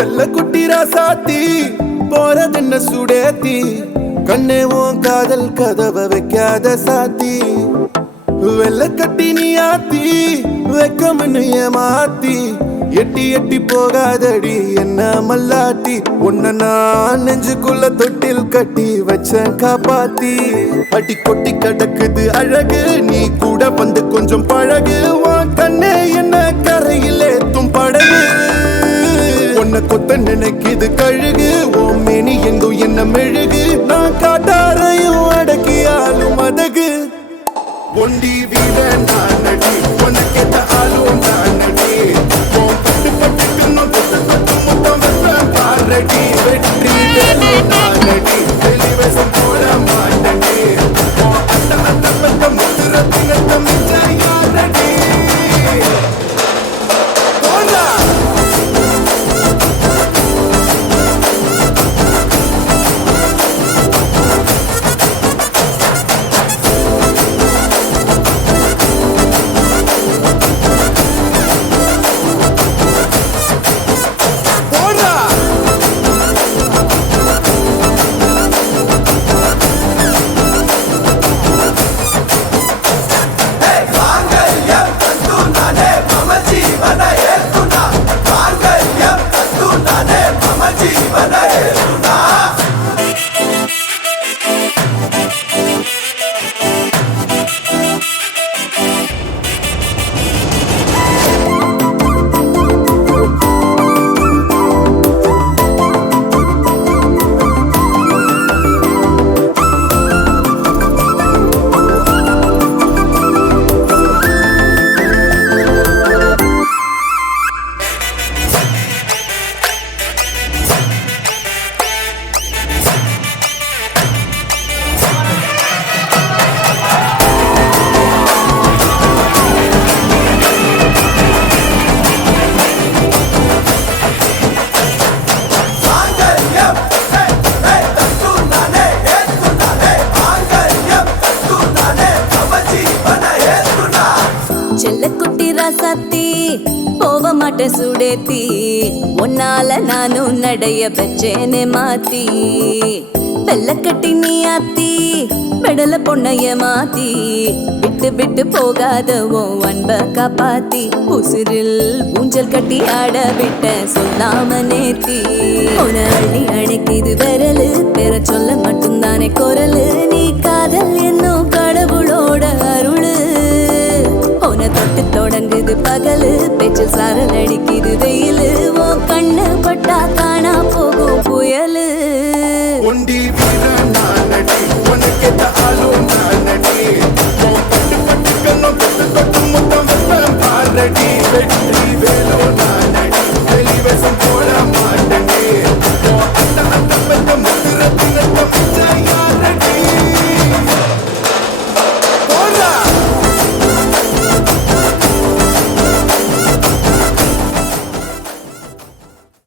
செல்ல குட்டி ராசாத்தி போறதென்ன சுடேத்தி கண்ணே உன் காதல் கதவை வைக்காத சாத்தி வெள்ள கட்டி நீ ஆத்தி வெக்கம்னு ஏமாத்தி எட்டி எட்டி போகாதடி என்ன மல்லாட்டி உன்ன நான் நெஞ்சுக்குள்ள தொட்டில் கட்டி வச்ச காப்பாத்தி அடி கொட்டி கடக்குது அழகு நீ கூட வந்து கொஞ்சம் பழகு உன் கண்ணே என்ன கரையில் ஏத்தும் படகு உன்னை கொத்த நினைக்குது கழுகு ஓம் மேனி எங்கும் என்ன மெழுகு நான் காட்டாரையும் அடக்கியாலும் அதகு ஒண்டி வீட நான் நடி உனக்கேத்த ஆளும் நான் நடி பட்டு பட்டுக்கணும் தொட்டு தொட்டு முத்தம் வெப்பம் பாரடி வெற்றி வேலும் நான் நடி வெளிவசம் போட மாட்டடி அட்ட அட்ட பட்ட முத்துர தினத்த மிச்ச யாரடி ராசாத்தி போவ மாட்ட சுடேத்தி உன்னால நானும் நடைய பச்சேனே மாத்தி வெள்ள கட்டி நீ ஆத்தி பெடல பொண்ணைய மாத்தி விட்டு விட்டு போகாத உன் அன்ப காப்பாத்தி உசிரில் ஊஞ்சல் கட்டி ஆட விட்ட சொல்லாம நேத்தி உன அள்ளி அணைக்குது விரலு பெற சொல்ல மட்டும்தானே குரலு நீ காதல் என்னும் கடவுளோட அருளு உன தொட்டு தொடங்குது பகலு பேச்சில் சாரல் அடிக்குது வெயிலு உன் கண்ணு பட்டா காணா போகும் புயலு ஒண்டி வீர நான் நடி உனக்கேத்த ஆளும் நான் நடி பட்டு பட்டுக்கணும் தொட்டு தொட்டு முத்தம் வெப்பம் பாரடி வெற்றி